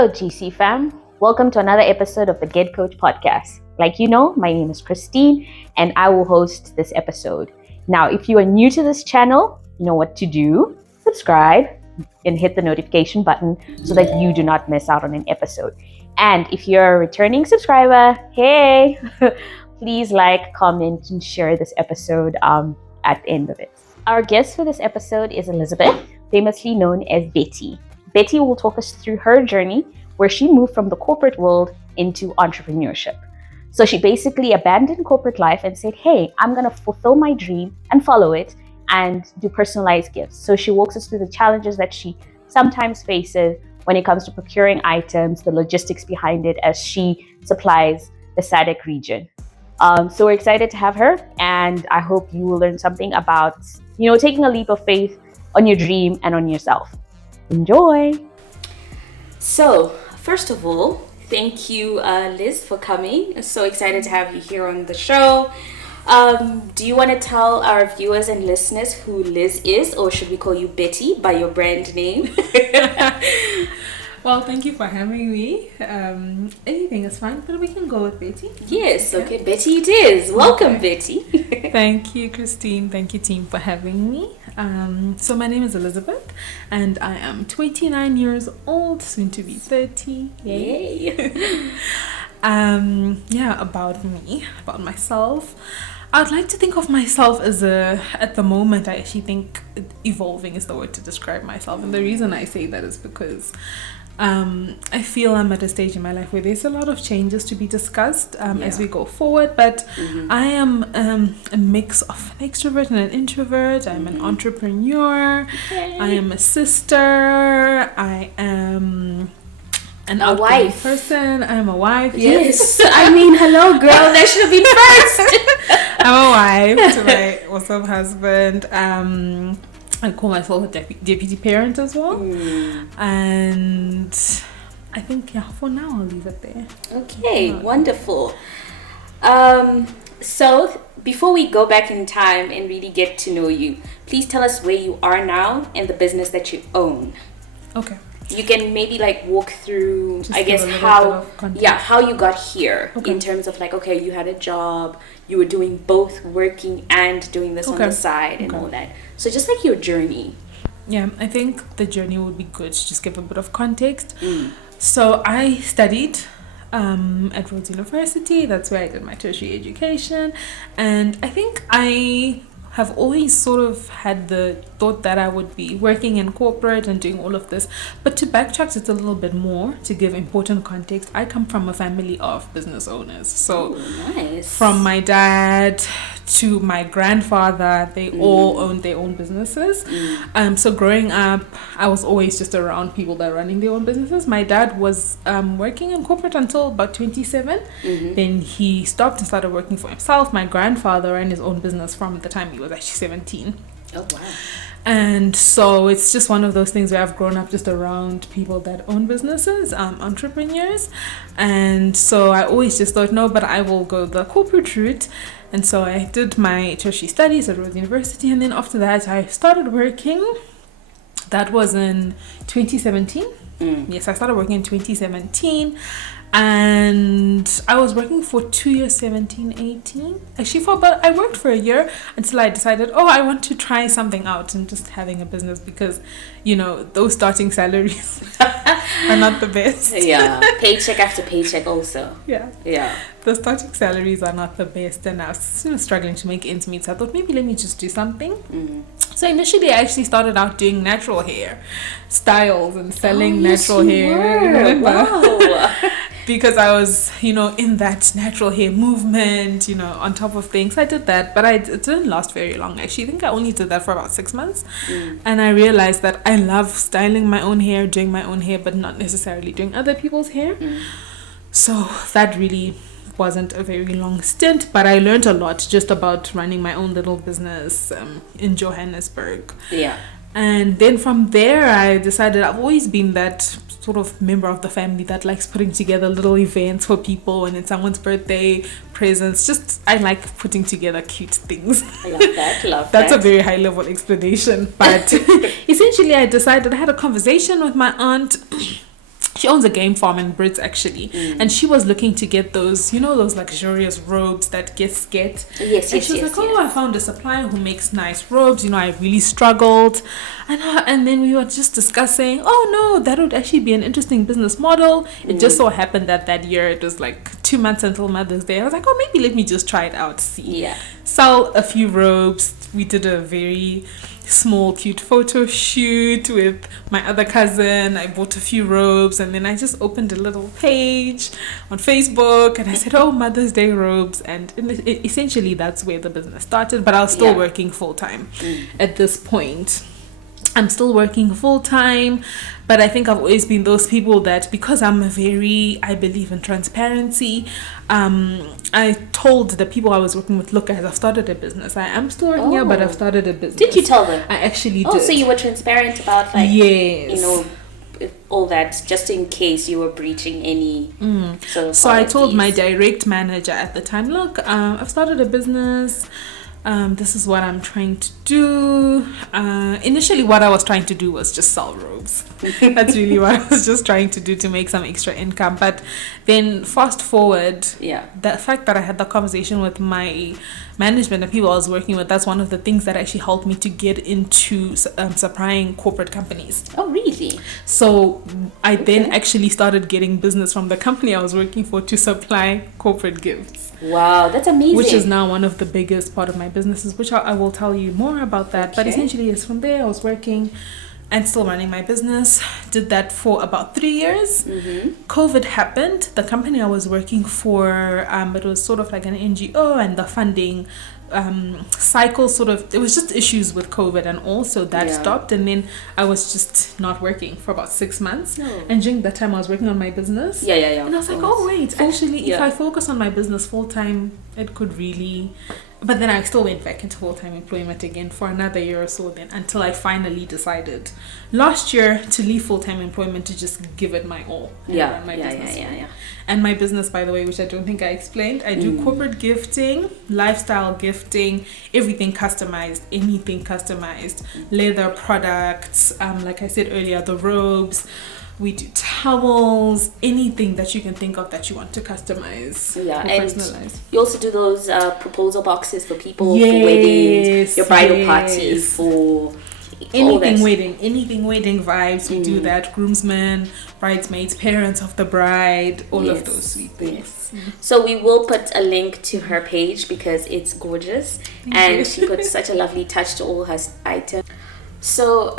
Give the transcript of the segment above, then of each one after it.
Hello, GC fam. Welcome to another episode of the Get Coach podcast. Like you know, my name is Christine and I will host this episode. Now, if you are new to this channel, you know what to do. Subscribe and hit the notification button so that you do not miss out on an episode. And if you're a returning subscriber, hey, please like, comment, and share this episode at the end of it. Our guest for this episode is Elizabeth, famously known as Betty. Betty will talk us through her journey where she moved from the corporate world into entrepreneurship. So she basically abandoned corporate life and said, hey, I'm going to fulfill my dream and follow it and do personalized gifts. So she walks us through the challenges that she sometimes faces when it comes to procuring items, the logistics behind it as she supplies the SADC region. So we're excited to have her, and I hope you will learn something about, taking a leap of faith on your dream and on yourself. Enjoy! So, first of all, thank you, Liz, for coming. I'm so excited to have you here on the show. Do you want to tell our viewers and listeners who Liz is, or should we call you Betty by your brand name? Well, thank you for having me. Anything is fine, but we can go with Betty. Yes, okay, Betty it is. Welcome, Betty. Thank you, Christine. Thank you, team, for having me. So my name is Elizabeth, and I am 29 years old, soon to be 30. Yay! About me, about myself. I'd like to think of myself as at the moment, I actually think evolving is the word to describe myself. And the reason I say that is because I feel I'm at a stage in my life where there's a lot of changes to be discussed as we go forward. But I am a mix of an extrovert and an introvert. I'm an entrepreneur. Okay. I am a sister. I am an outgoing person. I'm a wife. Yes. I mean, hello, girl. That should have been first. I'm a wife to my awesome husband. I call myself a deputy parent as well. And I think, for now I'll leave it there. Okay, wonderful. So before we go back in time and really get to know you, please tell us where you are now and the business that you own. Okay. You can maybe walk through, Just I guess, how you got here in terms of you had a job, you were doing both working and doing this on the side and all that. So just your journey. Yeah, I think the journey would be good to just give a bit of context. So I studied at Rhodes University. That's where I did my tertiary education. And I think I have always sort of had the thought that I would be working in corporate and doing all of this. But to backtrack just a little bit more, to give important context, I come from a family of business owners. So nice. From my dad to my grandfather, they all owned their own businesses. So growing up, I was always just around people that are running their own businesses. My dad was working in corporate until about 27. Then he stopped and started working for himself. My grandfather ran his own business from the time he was actually 17. Oh, wow. And so it's just one of those things where I've grown up just around people that own businesses, entrepreneurs. And so I always just thought, no, but I will go the corporate route. And so I did my tertiary studies at Rhodes University. And then after that, I started working. That was in 2017. Yes, I started working in 2017. And I was working for 2 years, 17, 18. Actually, I worked for a year until I decided, I want to try something out and just having a business because, those starting salaries are not the best. Yeah, paycheck after paycheck also. Yeah. The starting salaries are not the best, and I was struggling to make ends meet. So I thought maybe let me just do something. So initially, I actually started out doing natural hair styles and selling natural hair. Wow. Because I was, in that natural hair movement, on top of things. I did that, but it didn't last very long. Actually, I think I only did that for about 6 months. And I realized that I love styling my own hair, doing my own hair, but not necessarily doing other people's hair. So that really wasn't a very long stint, but I learned a lot just about running my own little business in Johannesburg. Yeah. And then from there, I decided I've always been that sort of member of the family that likes putting together little events for people when it's someone's birthday, presents. I like putting together cute things. I love that. That's a very high level explanation. But essentially, I decided, I had a conversation with my aunt. She owns a game farm in Brits actually, and she was looking to get those, those luxurious robes that guests get. Yes, and she was like, I found a supplier who makes nice robes. I really struggled, and then we were just discussing. Oh no, that would actually be an interesting business model. It just so happened that year it was like 2 months until Mother's Day. I was like, oh, maybe let me just try it out, see. Yeah. Sell a few robes. We did a very small cute photo shoot with my other cousin. I bought a few robes, and then I just opened a little page on Facebook and I said, oh, Mother's Day robes, and essentially that's where the business started. But I was still working full-time at this point. I'm still working full-time, but I think I've always been those people that, because I believe in transparency, I told the people I was working with, look guys, I've started a business. I am still working here, but I've started a business. Did you tell them? I actually did. Oh, so you were transparent about yes. all that, just in case you were breaching any sort of So I told my direct manager at the time, look, I've started a business. This is what I'm trying to do. Initially, what I was trying to do was just sell robes. That's really what I was just trying to do to make some extra income. But then fast forward, the fact that I had the conversation with my management and people I was working with, that's one of the things that actually helped me to get into supplying corporate companies. Oh, really? So I then actually started getting business from the company I was working for to supply corporate gifts. Wow, that's amazing. Which is now one of the biggest part of my businesses, which I will tell you more about that. Okay. But essentially, it's from there I was working and still running my business. Did that for about 3 years. COVID happened. The company I was working for, it was sort of like an NGO, and the funding cycle there was just issues with COVID, and also that stopped, and then I was just not working for about 6 months. And during that time I was working on my business. And I was like, oh wait, actually if I focus on my business full time, it could really. But then I still went back into full-time employment again for another year or so then, until I finally decided last year to leave full-time employment to just give it my all. And my business, by the way, which I don't think I explained, I do corporate gifting, lifestyle gifting, everything customized, anything customized, leather products, like I said earlier, the robes. We do towels, anything that you can think of that you want to customize or personalize. You also do those proposal boxes for people, for weddings, your bridal parties, for anything wedding vibes. We do that. Groomsmen, bridesmaids, parents of the bride, all of those sweet things. So we will put a link to her page because it's gorgeous. And she puts such a lovely touch to all her items. So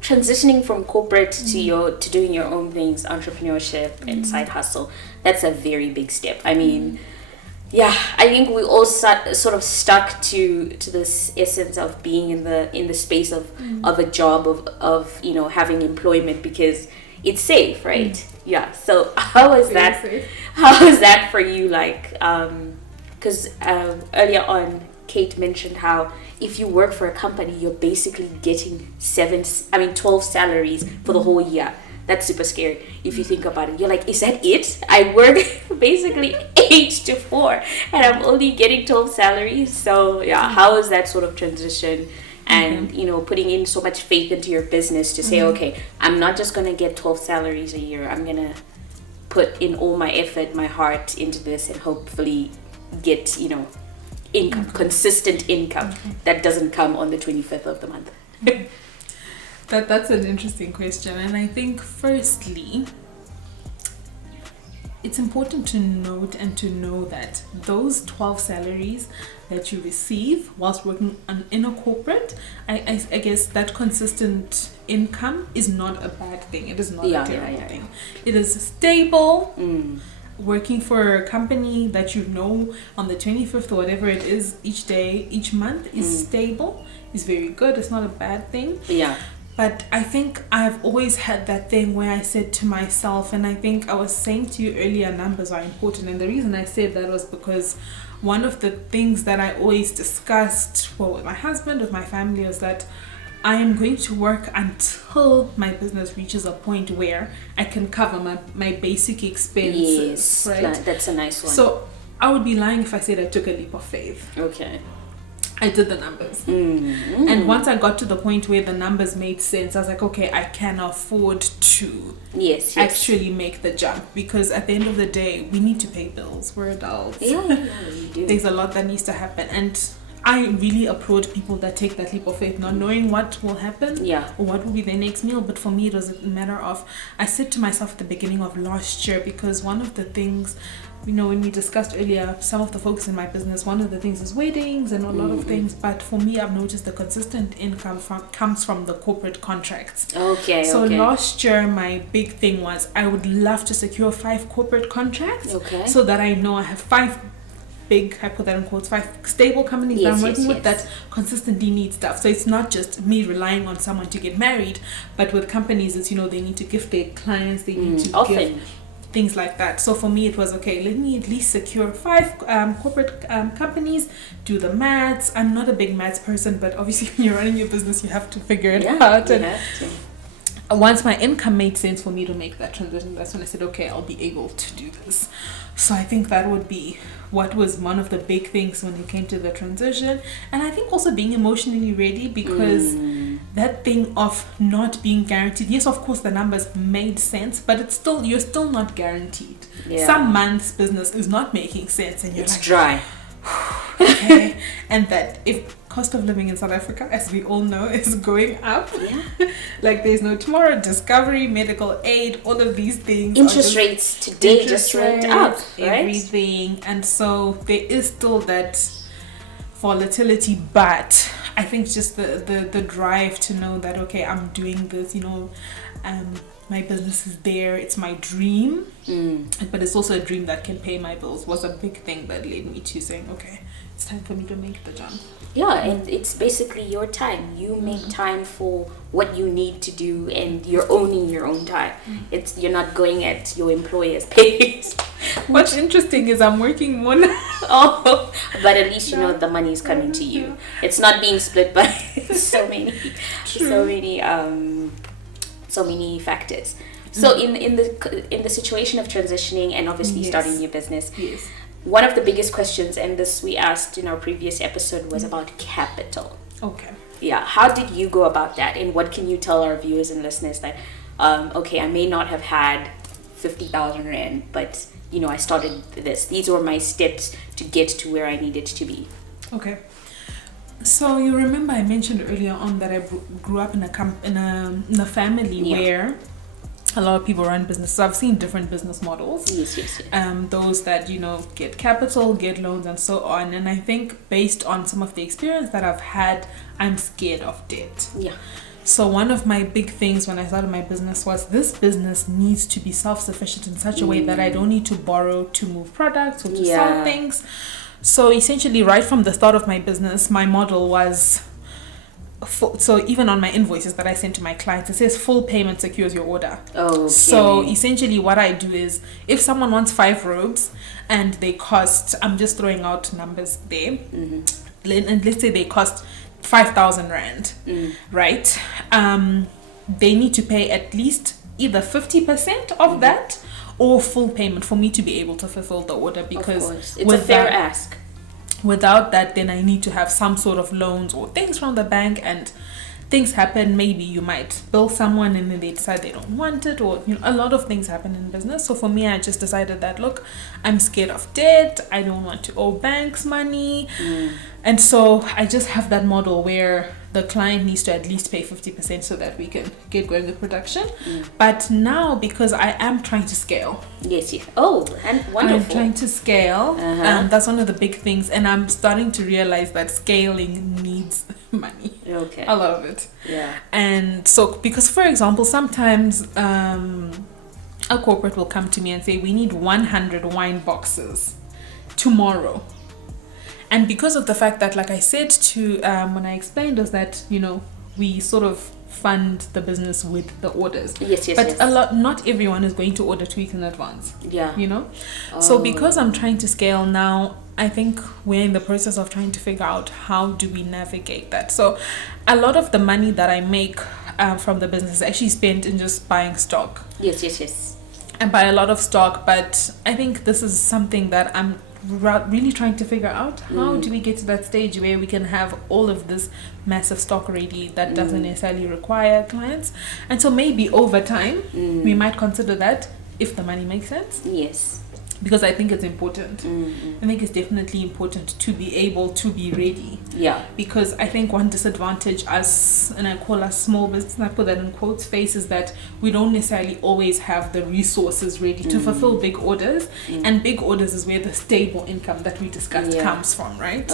transitioning from corporate to doing your own things, entrepreneurship and side hustle, that's a very big step. I mean, I think we all sort of stuck to this essence of being in the space of a job, of having employment because it's safe, right? So how is that for you? Like because earlier on Kate mentioned how if you work for a company, you're basically getting 12 salaries for the whole year. That's super scary if you think about it. You're like, is that it? I work basically 8 to 4 and I'm only getting 12 salaries. So how is that sort of transition? And putting in so much faith into your business to say, okay, I'm not just going to get 12 salaries a year. I'm going to put in all my effort, my heart into this, and hopefully get income, consistent income that doesn't come on the 25th of the month. That's an interesting question, and I think firstly it's important to note and to know that those 12 salaries that you receive whilst working in a corporate, I guess that consistent income is not a bad thing. It is not a terrible thing. It is stable. Working for a company that on the 25th or whatever it is each day, each month is stable, is very good. It's not a bad thing. But I think I've always had that thing where I said to myself, and I think I was saying to you earlier, numbers are important. And the reason I said that was because one of the things that I always discussed, with my husband, with my family, was that I am going to work until my business reaches a point where I can cover my basic expenses. Yes, right? That's a nice one. So I would be lying if I said I took a leap of faith. Okay. I did the numbers. And once I got to the point where the numbers made sense, I was like, okay, I can afford to actually make the jump, because at the end of the day, we need to pay bills. We're adults. Yeah, we do. There's a lot that needs to happen. And I really applaud people that take that leap of faith, not knowing what will happen or what will be their next meal. But for me, it was a matter of, I said to myself at the beginning of last year, because one of the things, you know, when we discussed earlier, some of the focus in my business, one of the things is weddings and a lot of things. But for me, I've noticed the consistent income comes from the corporate contracts. So last year, my big thing was I would love to secure 5 corporate contracts so that I know I have 5 big, I put that in quotes, 5 stable companies that I'm working with that consistently need stuff. So it's not just me relying on someone to get married, but with companies, it's, you know, they need to gift their clients, they need to give things like that. So for me, it was okay, let me at least secure 5 corporate companies, do the maths. I'm not a big maths person, but obviously when you're running your business, you have to figure it out. And once my income made sense for me to make that transition, that's when I said, okay, I'll be able to do this. So I think that would be what was one of the big things when it came to the transition. And I think also being emotionally ready, because that thing of not being guaranteed, yes, of course the numbers made sense, but it's still, you're still not guaranteed. Some months business is not making sense and you're it's like dry. Okay. And that if cost of living in South Africa, as we all know, is going up, like there's no tomorrow, discovery, medical aid, all of these things, interest rates today just went up, right? Everything. And so there is still that volatility, but I think just the drive to know that, okay, I'm doing this, you know, my business is there, it's my dream, but it's also a dream that can pay my bills, was a big thing that led me to saying, okay, it's time for me to make the jump. And it's basically your time. You make time for what you need to do, and you're owning your own time. You're not going at your employer's pace. What's interesting is I'm working more now. But at least you know the money is coming to you. It's not being split by so many factors. So in the situation of transitioning and obviously starting your business, one of the biggest questions, and this we asked in our previous episode, was about capital. How did you go about that, and what can you tell our viewers and listeners that I may not have had 50,000 rand, but you know, I started this, these were my steps to get to where I needed to be? So you remember I mentioned earlier on that I grew up in a family where a lot of people run businesses. So I've seen different business models. Those that, you know, get capital, get loans, and so on. And I think based on some of the experience that I've had, I'm scared of debt. So one of my big things when I started my business was, this business needs to be self-sufficient in such a way that I don't need to borrow to move products or to sell things. So essentially, right from the start of my business, my model was, so even on my invoices that I send to my clients, it says full payment secures your order. So essentially what I do is, if someone wants 5 robes and they cost, I'm just throwing out numbers there, and let's say they cost 5,000 rand, right? They need to pay at least either 50% of that or full payment for me to be able to fulfill the order, because it's a fair ask. Without that, then I need to have some sort of loans or things from the bank, and things happen. Maybe you might bill someone and then they decide they don't want it, or you know, a lot of things happen in business. So for me, I just decided that, look, I'm scared of debt. I don't want to owe banks money. And so I just have that model where the client needs to at least pay 50% so that we can get going with production. But now, because I am trying to scale. Oh, and wonderful. I'm trying to scale. That's one of the big things. And I'm starting to realize that scaling needs money. A lot of it. And so, because for example, sometimes a corporate will come to me and say, we need 100 wine boxes tomorrow. And because of the fact that, like I said to when I explained, was that, you know, we sort of fund the business with the orders. But not everyone is going to order 2 weeks in advance. You know? So because I'm trying to scale now, I think we're in the process of trying to figure out how do we navigate that. So a lot of the money that I make from the business is actually spent in just buying stock. And buy a lot of stock, but I think this is something that I'm really trying to figure out how do we get to that stage where we can have all of this massive stock ready that doesn't necessarily require clients. And so maybe over time we might consider that if the money makes sense. Yes. Because I think it's important. I think it's definitely important to be able to be ready. Yeah. Because I think one disadvantage us, and I call us small business, and I put that in quotes face, is that we don't necessarily always have the resources ready to fulfill big orders. And big orders is where the stable income that we discussed comes from, right?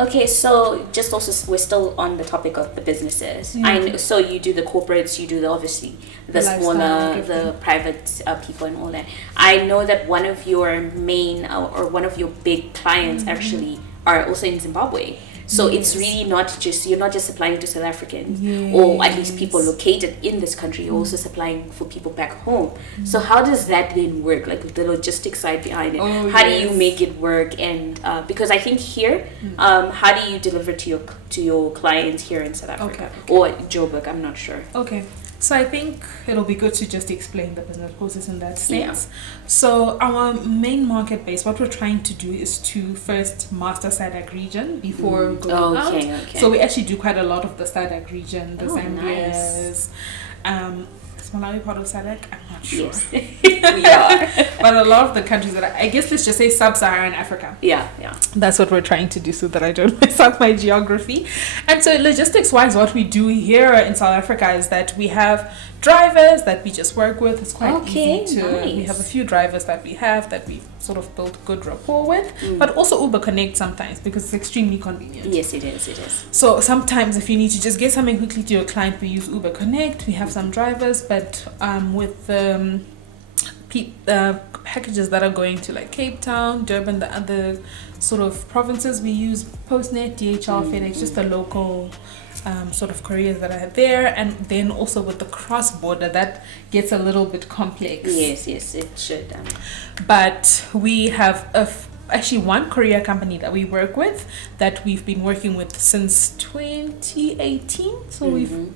Okay, so just also we're still on the topic of the businesses. I know, so you do the corporates, you do the obviously the smaller, the private people and all that. I know that one of your main or one of your big clients actually are also in Zimbabwe. So it's really not just, you're not just supplying to South Africans or at least people located in this country, you're also supplying for people back home. So how does that then work? Like the logistics side behind it. How do you make it work? And because I think here, how do you deliver to your clients here in South Africa or Joburg? I'm not sure. Okay. So I think it'll be good to just explain the business process in that sense. So our main market base, what we're trying to do is to first master SADC region before going out. So we actually do quite a lot of the SADC region, the Zambias. Is Malawi part of SADC? I'm not sure. Yes, we are. But a lot of the countries that I guess let's just say sub-Saharan Africa. Yeah. That's what we're trying to do so that I don't mess up my geography. And so logistics-wise, what we do here in South Africa is that we have drivers that we just work with. It's quite easy to... We have a few drivers that we sort of built good rapport with. But also Uber Connect sometimes because it's extremely convenient. Yes, it is. So sometimes if you need to just get something quickly to your client, we use Uber Connect. We have some drivers, but with packages that are going to like Cape Town, Durban, the other sort of provinces, we use Postnet, DHL, FedEx, just the local sort of couriers that are there. And then also with the cross-border, that gets a little bit complex. Yes, it should. But we have actually one courier company that we work with that we've been working with since 2018. So we've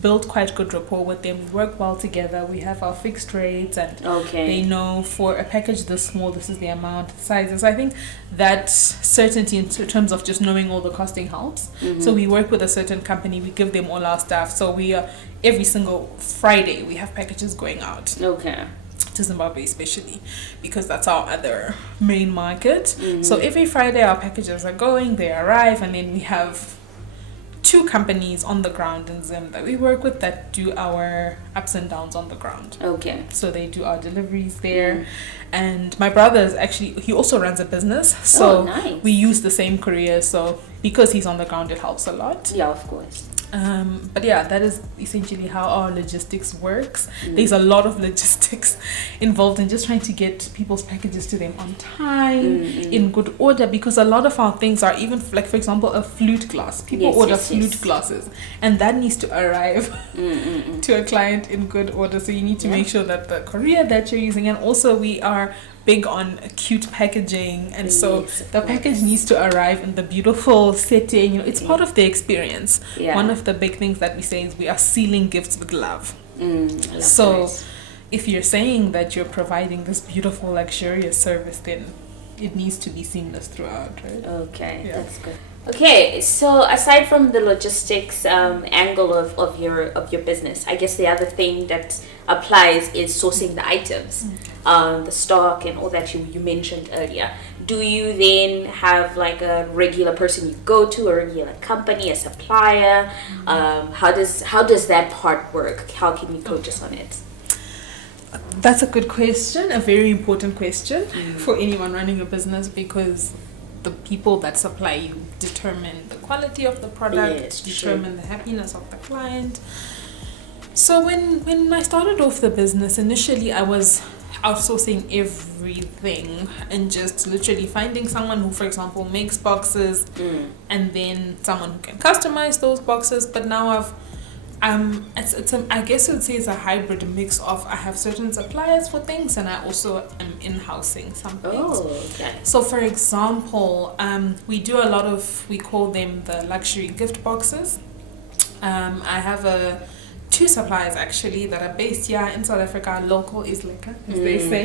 built quite good rapport with them. We work well together. We have our fixed rates and they know for a package this small, this is the amount, the sizes. So I think that certainty in terms of just knowing all the costing helps. So we work with a certain company. We give them all our stuff. So we are every single Friday we have packages going out. To Zimbabwe especially because that's our other main market. So every Friday our packages are going, they arrive, and then we have 2 companies on the ground in Zim that we work with that do our ups and downs on the ground. So they do our deliveries there. And my brother is actually, he also runs a business. So we use the same courier. So because he's on the ground, it helps a lot. Yeah, of course. But yeah, that is essentially how our logistics works. There's a lot of logistics involved in just trying to get people's packages to them on time, in good order, because a lot of our things are even like, for example, a flute glass. People order flute glasses and that needs to arrive to a client in good order. So you need to make sure that the courier that you're using, and also we are big on cute packaging, and so the package needs to arrive in the beautiful setting. It's part of the experience. One of the big things that we say is we are sealing gifts with love. So if you're saying that you're providing this beautiful luxurious service, then it needs to be seamless throughout, right? That's good. Okay, so aside from the logistics angle of your business, I guess the other thing that applies is sourcing the items, the stock and all that you mentioned earlier. Do you then have like a regular person you go to, a regular company, a supplier? How does that part work? How can you coach us on it? That's a good question, a very important question for anyone running a business, because the people that supply you determine the quality of the product, determine the happiness of the client. So when I started off the business, initially I was outsourcing everything and just literally finding someone who, for example, makes boxes and then someone who can customize those boxes. But now I guess you'd say it's a hybrid mix of, I have certain suppliers for things and I also am in-housing some things. So for example, we do a lot of, we call them the luxury gift boxes. I have a two suppliers actually that are based here in South Africa. Local is liquor, as they say.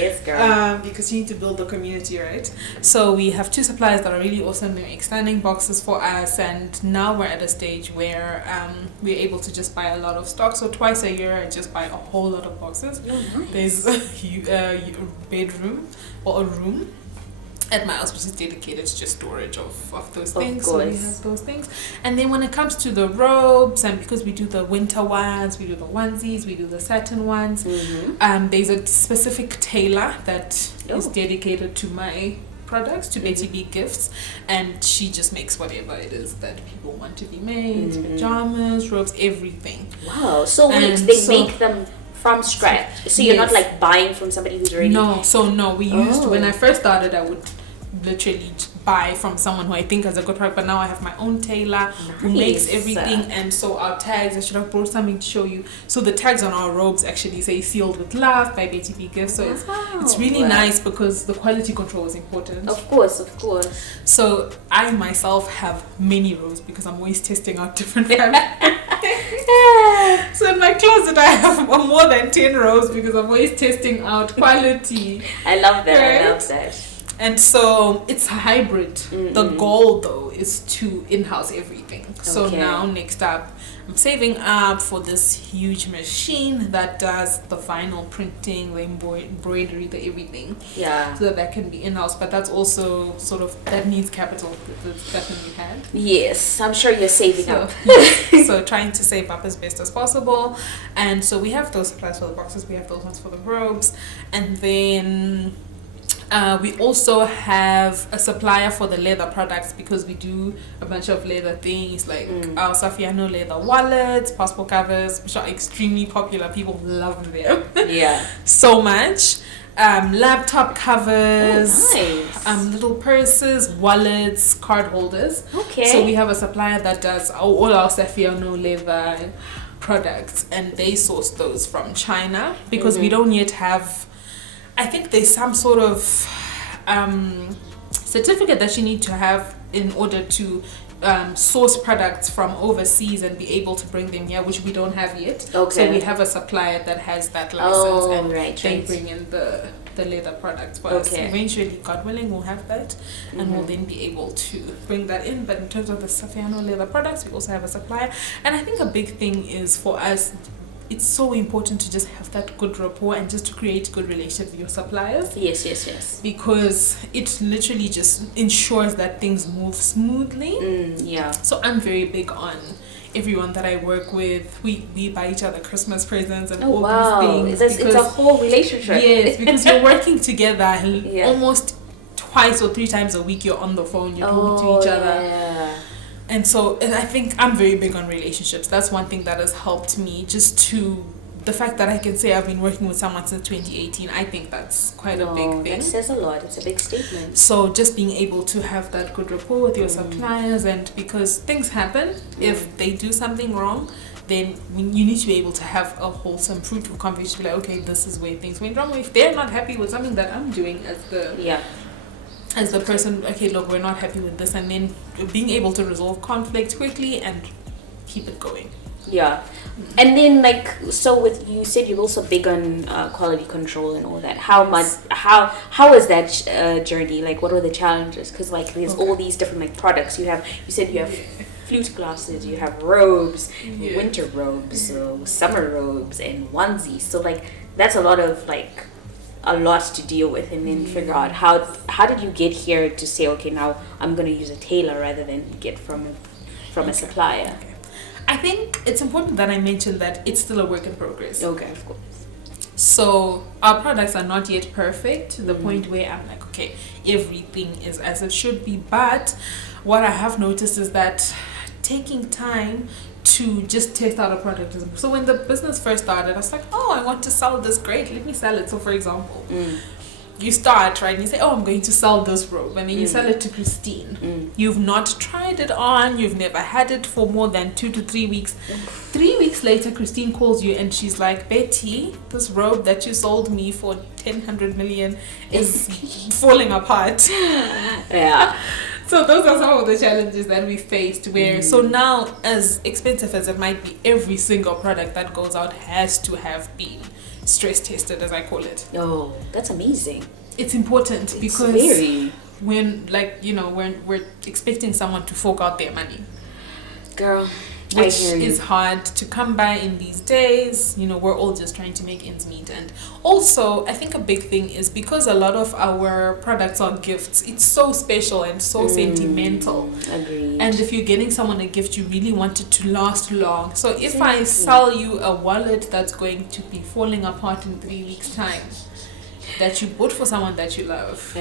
Yes, girl. Because you need to build the community, right? So we have two suppliers that are really awesome. They're extending boxes for us, and now we're at a stage where we're able to just buy a lot of stock. So twice a year, I just buy a whole lot of boxes. Oh, nice. There's a bedroom or a room at my house which is dedicated to just storage of those things. So we have those things. And then when it comes to the robes, and because we do the winter ones, we do the onesies, we do the satin ones, there's a specific tailor that is dedicated to my products, to Betty B Gifts, and she just makes whatever it is that people want to be made, pajamas, robes, everything. Wow. So they make them from scratch. So you're not like buying from somebody who's already... No, we used, when I first started, I would literally buy from someone who I think has a good product, but now I have my own tailor who makes everything. And so our tags, I should have brought something to show you. So the tags on our robes actually say "Sealed with Love" by Betty B Gifts. So it's really nice because the quality control is important. Of course. So I myself have many robes because I'm always testing out different fabrics. So in my closet I have more than 10 rows because I'm always testing out quality. I love that. Right? I love that. And so it's a hybrid. The goal though is to in-house everything. So now next up, I'm saving up for this huge machine that does the final printing, the embroidery, the everything. Yeah. So that can be in-house, but that's also sort of, that needs capital. That's definitely had. Yes, I'm sure you're saving up. So trying to save up as best as possible. And so we have those supplies for the boxes, we have those ones for the robes, and then we also have a supplier for the leather products because we do a bunch of leather things like our Safiano leather wallets, passport covers, which are extremely popular. People love them. Yeah. So much. Laptop covers, nice. Little purses, wallets, card holders. Okay. So we have a supplier that does all our Safiano leather products, and they source those from China because we don't yet have, I think there's some sort of certificate that you need to have in order to source products from overseas and be able to bring them here, which we don't have yet. Okay. So we have a supplier that has that license, and they right. bring in the leather products for us. Eventually, God willing, we'll have that, and we'll then be able to bring that in. But in terms of the Safiano leather products, we also have a supplier. And I think a big thing is for us, it's so important to just have that good rapport and just to create good relationship with your suppliers. Yes. Because it literally just ensures that things move smoothly. Yeah. So I'm very big on everyone that I work with. We buy each other Christmas presents and all these things. It's a whole relationship. Yes, because you're working together almost twice or 3 times a week. You're on the phone. You're talking to each other. Yeah. And so, and I think I'm very big on relationships. That's one thing that has helped me, just to the fact that I can say I've been working with someone since 2018. I think that's quite a big thing. That says a lot. It's a big statement. So just being able to have that good rapport with your suppliers, and because things happen, if they do something wrong, then you need to be able to have a wholesome, fruitful conversation. Be like, okay, this is where things went wrong. If they're not happy with something that I'm doing as the person, okay, look, we're not happy with this, and then being able to resolve conflict quickly and keep it going. Yeah. And then, like, so with, you said you're also big on quality control and all that. How is that journey? Like, what are the challenges? Because like there's all these different like products. You said you have flute glasses, you have robes, winter robes, so summer robes, and onesies. So like that's a lot to deal with, and then figure out how did you get here to say, okay, now I'm going to use a tailor rather than get from a supplier. Okay. I think it's important that I mention that it's still a work in progress. Okay, of course. So our products are not yet perfect to the point where I'm like, okay, everything is as it should be. But what I have noticed is that taking time to just test out a product. So when the business first started, I was like, oh, I want to sell this, great, let me sell it. So for example, you start, right, and you say, oh, I'm going to sell this robe, and then you sell it to Christine. You've not tried it on, you've never had it for more than 2 to 3 weeks. 3 weeks later, Christine calls you and she's like, Betty, this robe that you sold me for 100 million is falling apart. Yeah. So those are some of the challenges that we faced where so now, as expensive as it might be, every single product that goes out has to have been stress tested, as I call it. Oh, that's amazing. It's important because very... when, like, you know, when we're expecting someone to fork out their money, Girl, which is hard to come by in these days. You know, we're all just trying to make ends meet. And also, I think a big thing is because a lot of our products are gifts, it's so special and so sentimental. Agreed. And if you're getting someone a gift, you really want it to last long. So if I sell you a wallet that's going to be falling apart in 3 weeks' time, that you bought for someone that you love.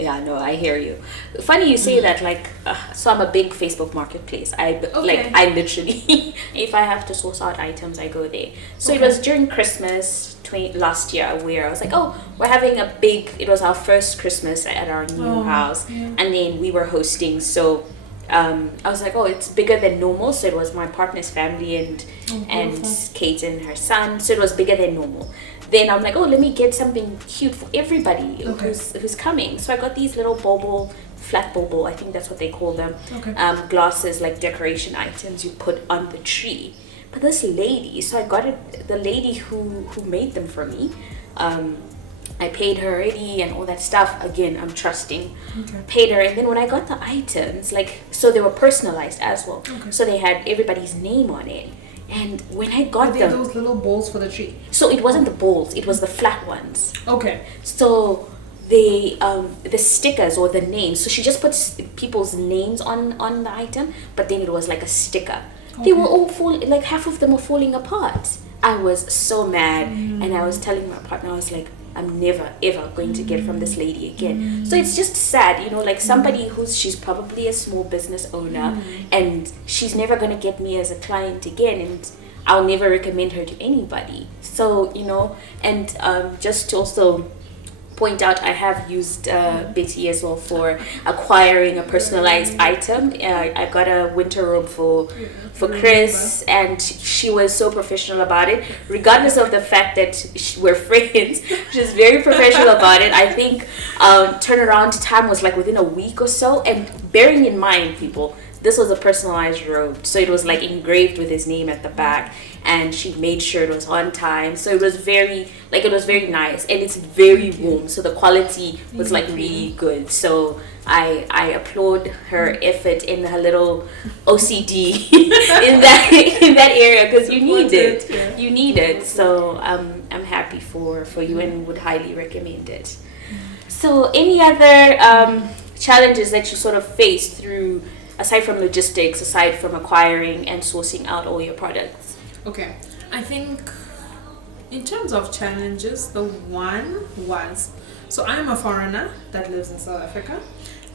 Yeah, no, I hear you. Funny you say that, like, so I'm a big Facebook marketplace. I literally, if I have to source out items, I go there. So it was during Christmas last year where I was like, oh, we're having it was our first Christmas at our new house. Yeah. And then we were hosting. So I was like, oh, it's bigger than normal. So it was my partner's family and Kate and her son. So it was bigger than normal. Then I'm like, oh, let me get something cute for everybody who's coming. So I got these little flat bauble, I think that's what they call them, glasses, like decoration items you put on the tree. But this lady, so I got it, the lady who made them for me, I paid her already and all that stuff. Again, I'm trusting. Paid her, and then when I got the items, like, so they were personalized as well. So they had everybody's name on it. And when I got them, those little bowls for the tree. So it wasn't the bowls; it was the flat ones. Okay. So the stickers or the names. So she just puts people's names on the item, but then it was like a sticker. They were all like half of them were falling apart. I was so mad, and I was telling my partner, I was like, I'm never ever going to get from this lady again. So it's just sad, you know, like somebody she's probably a small business owner and she's never going to get me as a client again, and I'll never recommend her to anybody. So, you know, and just to also point out, I have used Betty as well for acquiring a personalized item. I got a winter robe for Chris, and she was so professional about it, regardless of the fact that we're friends. She was very professional about it. I think turnaround time was like within a week or so, and bearing in mind, people, this was a personalized robe, so it was like engraved with his name at the back, and she made sure it was on time. So it was very nice, and it's very warm, so the quality was like really good. So I applaud her effort in her little OCD in that area, because you need it. Yeah. You need it. So I'm happy for you and would highly recommend it. So any other challenges that you sort of faced through, aside from logistics, aside from acquiring and sourcing out all your products? Okay, I think in terms of challenges, the one was, so I'm a foreigner that lives in South Africa,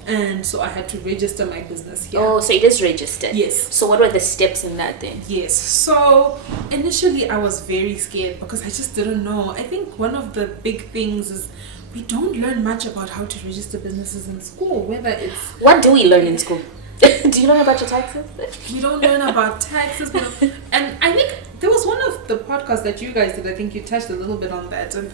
and so I had to register my business here. Oh, so it is registered? Yes. So what were the steps in that then? Yes, so initially I was very scared because I just didn't know. I think one of the big things is we don't learn much about how to register businesses in school, whether it's... What do we learn in school? Do you learn about your taxes? We don't learn about taxes. And I think there was one of the podcasts that you guys did, I think you touched a little bit on that. And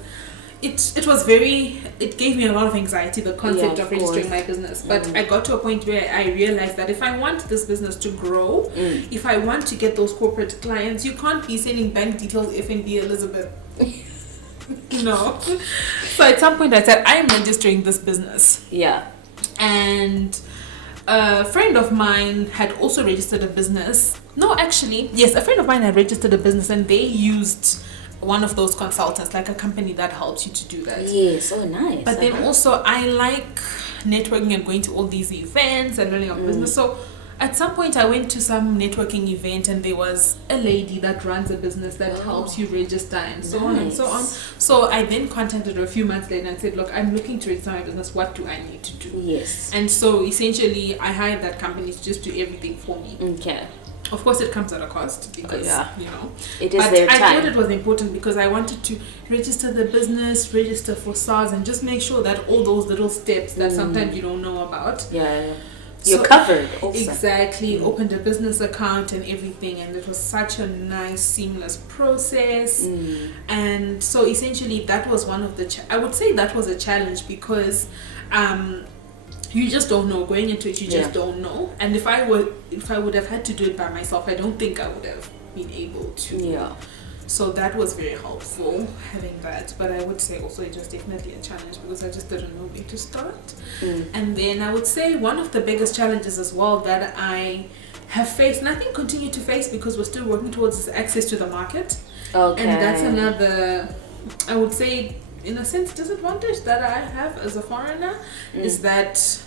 it gave me a lot of anxiety, the concept of registering my business. But I got to a point where I realized that if I want this business to grow, if I want to get those corporate clients, you can't be sending bank details FNB Elizabeth. No. So at some point I said, I'm registering this business. Yeah. And a friend of mine had also registered a business. No, actually, yes, a friend of mine had registered a business, and they used one of those consultants, like a company that helps you to do that. Yes, oh nice. But then also I like networking and going to all these events and learning about business. So at some point I went to some networking event, and there was a lady that runs a business that helps you register and so on and so on. So I then contacted her a few months later and said, look, I'm looking to register my business. What do I need to do? Yes. And so essentially I hired that company to just do everything for me. Okay. Of course, it comes at a cost because, you know. It is their time. I thought it was important because I wanted to register the business, register for SARS, and just make sure that all those little steps that sometimes you don't know about. Yeah. You're covered also. Exactly. Opened a business account and everything, and it was such a nice, seamless process. And so essentially that was one of the I would say that was a challenge because you just don't know. Going into it, you just Yeah. don't know. And if I would have had to do it by myself, I don't think I would have been able to. Yeah. So that was very helpful, having that. But I would say also it was definitely a challenge because I just didn't know where to start. And then I would say one of the biggest challenges as well that I have faced, and I think continue to face because we're still working towards, is access to the market. Okay. And that's another, I would say, in a sense, disadvantage that I have as a foreigner is that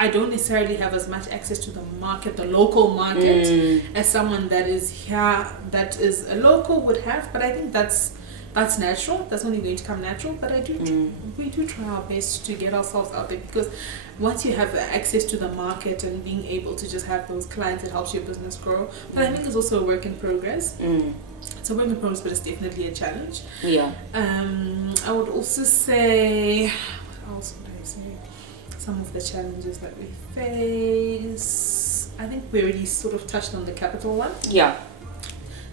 I don't necessarily have as much access to the market, the local market, as someone that is here, that is a local would have. But I think that's natural. That's only going to come natural. But we do try our best to get ourselves out there, because once you have access to the market and being able to just have those clients, it helps your business grow. But I think it's also a work in progress. It's a work in progress, but it's definitely a challenge. Yeah. I would also say, what else would I say? Some of the challenges that we face. I think we already sort of touched on the capital one. Yeah.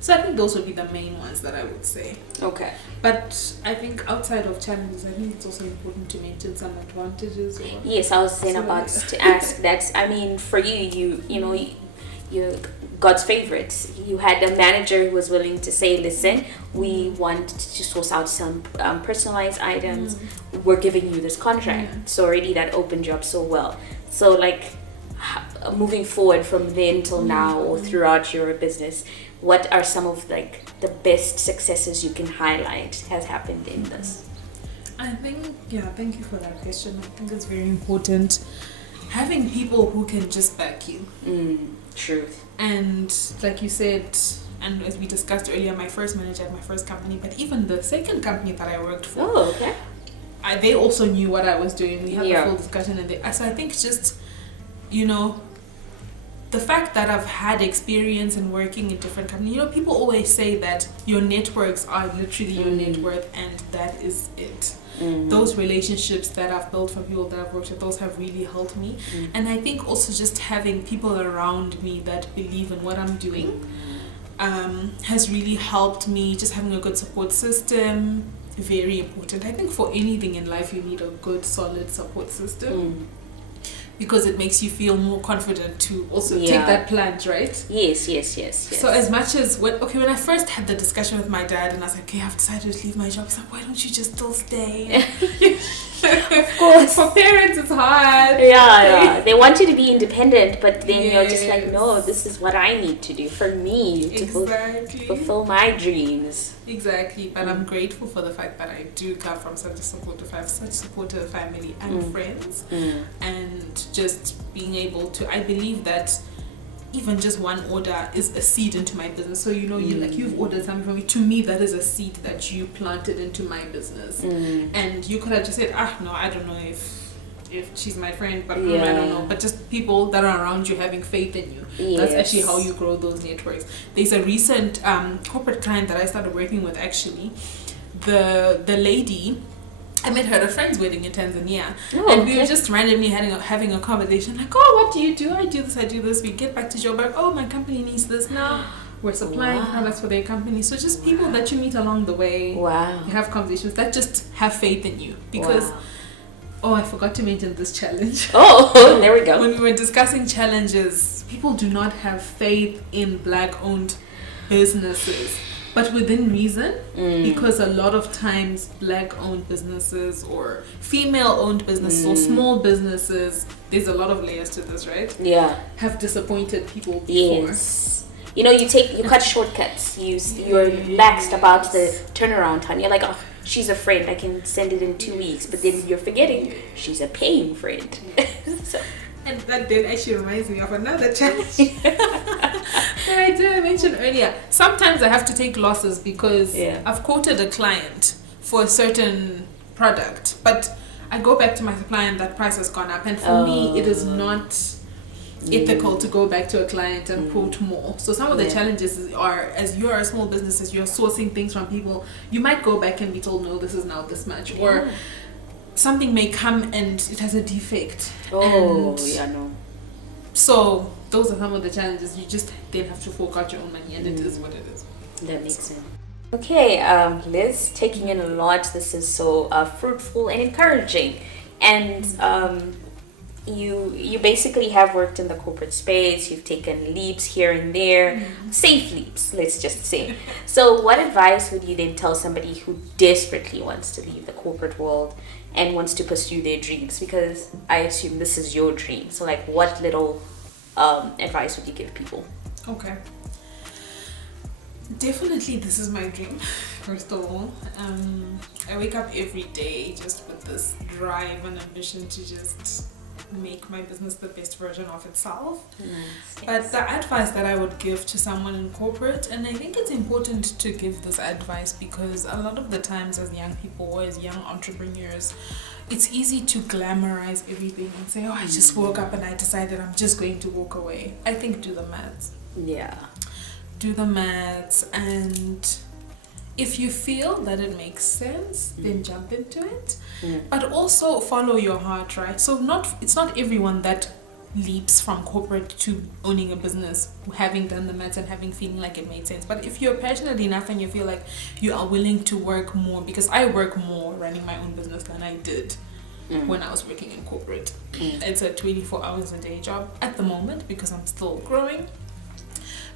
So I think those would be the main ones that I would say. Okay. But I think outside of challenges, I think it's also important to mention some advantages. Yes, I was saying about to ask that. I mean, for you know, you're God's favorite. You had a manager who was willing to say, listen, we want to source out some personalized items. We're giving you this contract. So already that opened you up so well. So like moving forward from then till now or throughout your business, what are some of like the best successes you can highlight has happened in this? I think, thank you for that question. I think it's very important having people who can just back you. Truth. And like you said, and as we discussed earlier, my first manager at my first company, but even the second company that I worked for, they also knew what I was doing. We had a full discussion, and so I think just, you know, the fact that I've had experience in working in different companies, you know, people always say that your networks are literally your net worth, and that is it. Those relationships that I've built from people that I've worked with, those have really helped me. And I think also just having people around me that believe in what I'm doing has really helped me. Just having a good support system, very important. I think for anything in life you need a good solid support system. Because it makes you feel more confident to also take that plunge, right? Yes. So as much as when I first had the discussion with my dad and I was like, okay, I've decided to leave my job. He's like, why don't you just still stay? Of course. For parents, it's hard. Yeah. They want you to be independent, but then you're just like, no, this is what I need to do for me to fulfill my dreams. Exactly. But I'm grateful for the fact that I do come from such a supportive family and friends. And just being able to, I believe that even just one order is a seed into my business. So you know, you've ordered something from me. To me, that is a seed that you planted into my business. And you could have just said, no, I don't know if she's my friend, but I don't know. But just people that are around you having faith in you. That's actually how you grow those networks. There's a recent corporate client that I started working with, actually. The lady, I met her at a friend's wedding in Tanzania, and we were just randomly having a conversation, like, what do you do? I do this. We get back to Joburg. My company needs this now. We're supplying products for their company. So just people that you meet along the way, you have conversations that just have faith in you. Because, I forgot to mention this challenge. There we go. When we were discussing challenges, people do not have faith in Black-owned businesses. But within reason, because a lot of times Black-owned businesses or female-owned businesses or small businesses, there's a lot of layers to this, right? Yeah. Have disappointed people before. Yes. You know, you cut shortcuts. You're relaxed about the turnaround time. You're like, she's a friend. I can send it in 2 weeks. But then you're forgetting she's a paying friend. So. And that then actually reminds me of another challenge that I didn't mention earlier. Sometimes I have to take losses because I've quoted a client for a certain product, but I go back to my supplier and that price has gone up. And for me, it is not ethical to go back to a client and quote more. So some of the challenges are, as you're a small business, as you're sourcing things from people, you might go back and be told, no, this is now this much. Or something may come and it has a defect. So those are some of the challenges. You just then have to fork out your own money, and it is what it is. That makes sense. Okay, Liz, taking in a lot. This is so fruitful and encouraging. And you basically have worked in the corporate space. You've taken leaps here and there, safe leaps, let's just say. So what advice would you then tell somebody who desperately wants to leave the corporate world and wants to pursue their dreams? Because I assume this is your dream. So like, what little advice would you give people? Okay. Definitely, this is my dream. First of all, I wake up every day just with this drive and ambition to just make my business the best version of itself. But the advice that I would give to someone in corporate, and I think it's important to give this advice because a lot of the times as young people or as young entrepreneurs, it's easy to glamorize everything and say, oh, I just woke up and I decided I'm just going to walk away. I think do the maths. Yeah. Do the maths, and if you feel that it makes sense, then jump into it. But also follow your heart, right? So it's not everyone that leaps from corporate to owning a business, having done the maths and having feeling like it made sense. But if you're passionate enough and you feel like you are willing to work more, because I work more running my own business than I did when I was working in corporate. It's a 24 hours a day job at the moment because I'm still growing.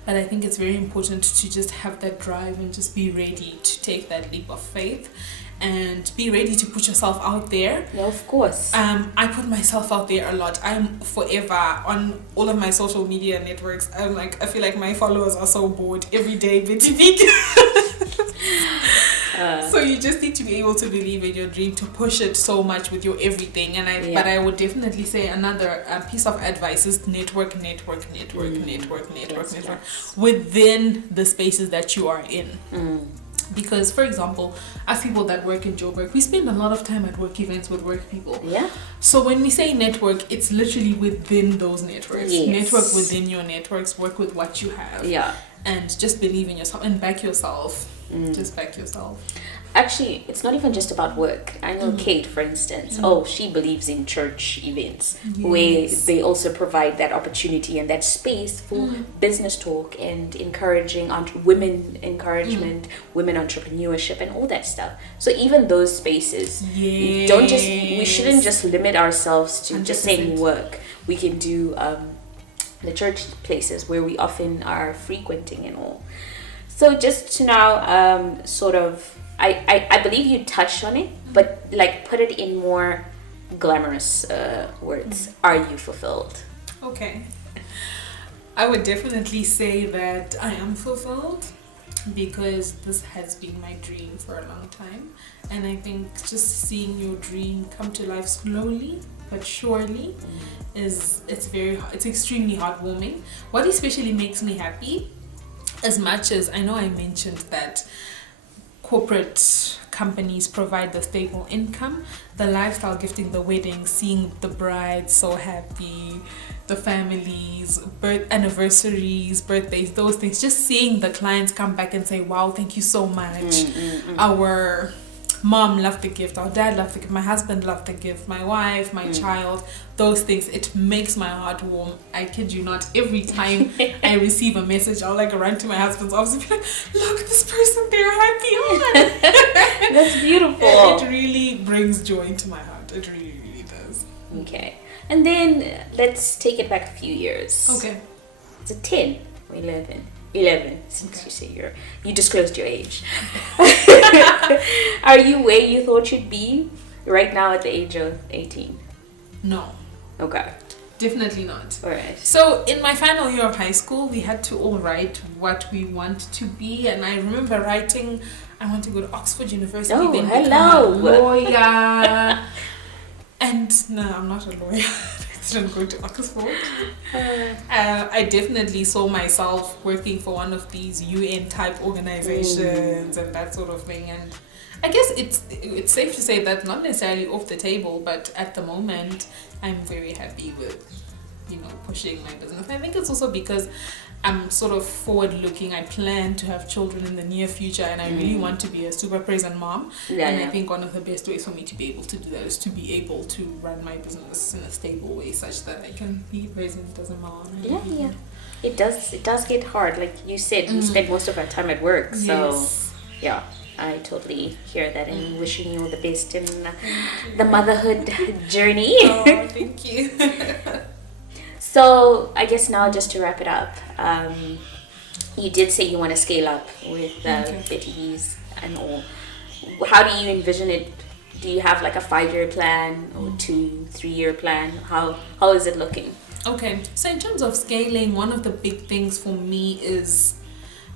But I think it's very important to just have that drive and just be ready to take that leap of faith and be ready to put yourself out there. Yeah, of course. I put myself out there a lot. I'm forever on all of my social media networks. I feel like my followers are so bored every day. So you just need to be able to believe in your dream, to push it so much with your everything. But I would definitely say another piece of advice is network within the spaces that you are in. Because, for example, as people that work in Joburg, we spend a lot of time at work events with work people. Yeah. So when we say network, it's literally within those networks. Yes. Network within your networks, work with what you have. Yeah. And just believe in yourself and back yourself. Just back yourself. Actually, it's not even just about work. I know Kate, for instance. She believes in church events where they also provide that opportunity and that space for business talk and encouraging women encouragement, women entrepreneurship, and all that stuff. So even those spaces, we shouldn't just limit ourselves to 100%. Just saying work. We can do the church places where we often are frequenting and all. So just to now sort of, I believe you touched on it, but like put it in more glamorous words. Are you fulfilled? Okay. I would definitely say that I am fulfilled because this has been my dream for a long time. And I think just seeing your dream come to life slowly but surely it's extremely heartwarming. What especially makes me happy, as much as I know I mentioned that corporate companies provide the stable income, the lifestyle gifting, the weddings, seeing the brides so happy, the families, anniversaries, birthdays, those things, just seeing the clients come back and say, wow, thank you so much. Our mom loved the gift, our dad loved the gift, my husband loved the gift, my wife, my child, those things, it makes my heart warm. I kid you not, every time I receive a message, I'll like run to my husband's office and be like, look, this person, they're happy on. That's beautiful. It really brings joy into my heart. It really, really does. Okay. And then let's take it back a few years. Okay. It's a 10 or 11. 11, since you say you disclosed your age. Are you where you thought you'd be right now at the age of 18? No. Okay. Definitely not. All right. So in my final year of high school, we had to all write what we want to be, and I remember writing, I want to go to Oxford University. Oh, then hello. become a lawyer. And no, I'm not a lawyer. I didn't go to Oxford. I definitely saw myself working for one of these UN type organizations and that sort of thing. And I guess it's safe to say that's not necessarily off the table, but at the moment I'm very happy with, pushing my business. I think it's also because I'm sort of forward looking. I plan to have children in the near future, and I really want to be a super present mom. I think one of the best ways for me to be able to do that is to be able to run my business in a stable way such that I can be present as a mom. Yeah. It does get hard. Like you said, we spend most of our time at work. So yes. yeah. I totally hear that, and wishing you all the best in the motherhood journey. Oh, thank you. So I guess now, just to wrap it up, you did say you want to scale up with Betty Bees and all. How do you envision it? Do you have like a 5-year plan or 2-3 year plan? How is it looking? Okay, so in terms of scaling, one of the big things for me is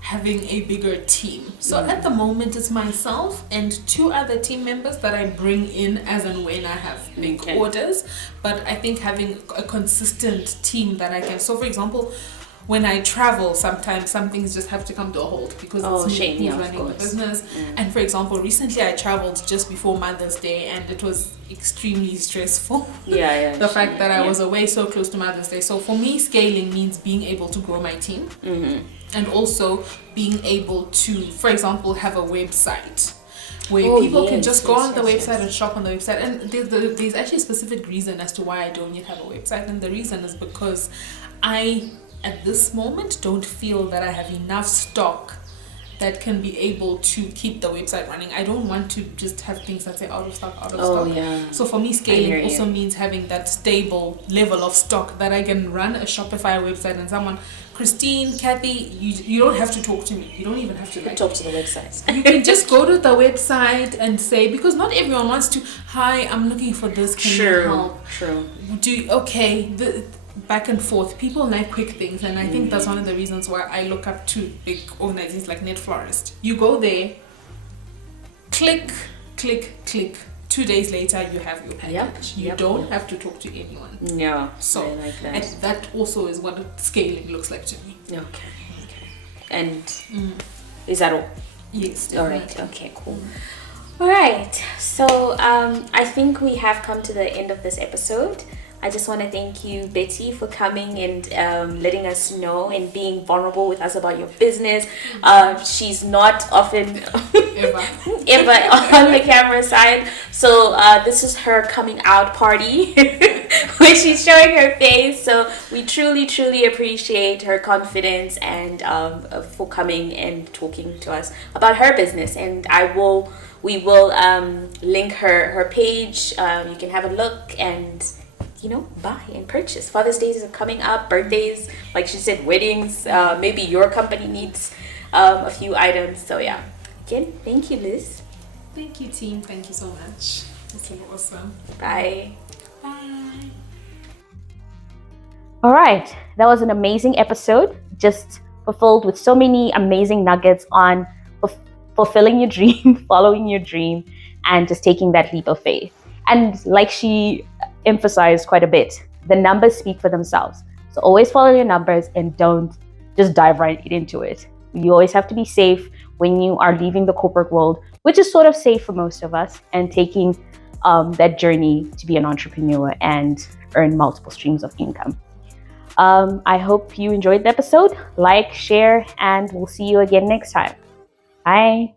having a bigger team. So at the moment, it's myself and 2 other team members that I bring in as and when I have big orders. But I think having a consistent team that I can, so for example, when I travel, sometimes some things just have to come to a halt because it's me who's running the business. And for example, recently I traveled just before Mother's Day, and it was extremely stressful. The fact that I was away so close to Mother's Day. So for me, scaling means being able to grow my team, and also being able to, for example, have a website where people can just go on the website and shop on the website. And there's actually a specific reason as to why I don't yet have a website, and the reason is because I, at this moment, don't feel that I have enough stock that can be able to keep the website running. I don't want to just have things that say out of stock. So for me, scaling also means having that stable level of stock that I can run a Shopify website, and someone, Christine, Kathy, you don't have to talk to me. You don't even have to talk to the website. You can just go to the website and say, because not everyone wants to, hi, I'm looking for this, can you help? Back and forth. People like quick things, and I think that's one of the reasons why I look up to big organizations like Net Florist. You go there, click, 2 days later you have your package. You don't have to talk to anyone. So I like that. And that also is what scaling looks like to me. Okay. And is that all? Yes, definitely. All right. Okay, cool. All right. So I think we have come to the end of this episode. I just want to thank you, Betty, for coming and letting us know and being vulnerable with us about your business. She's not often ever on the camera side. So this is her coming out party where she's showing her face. So we truly, truly appreciate her confidence and for coming and talking to us about her business. And we will link her page. You can have a look and buy and purchase. Father's Days are coming up, birthdays, like she said, weddings. Maybe your company needs a few items. So yeah, again, thank you, Liz. Thank you, team. Thank you so much. It's been awesome. Bye. Bye. All right, that was an amazing episode, just fulfilled with so many amazing nuggets on fulfilling your dream, following your dream, and just taking that leap of faith. And like she emphasized quite a bit, the numbers speak for themselves. So always follow your numbers and don't just dive right into it. You always have to be safe when you are leaving the corporate world, which is sort of safe for most of us, and taking that journey to be an entrepreneur and earn multiple streams of income. I hope you enjoyed the episode. Like, share, and we'll see you again next time. Bye.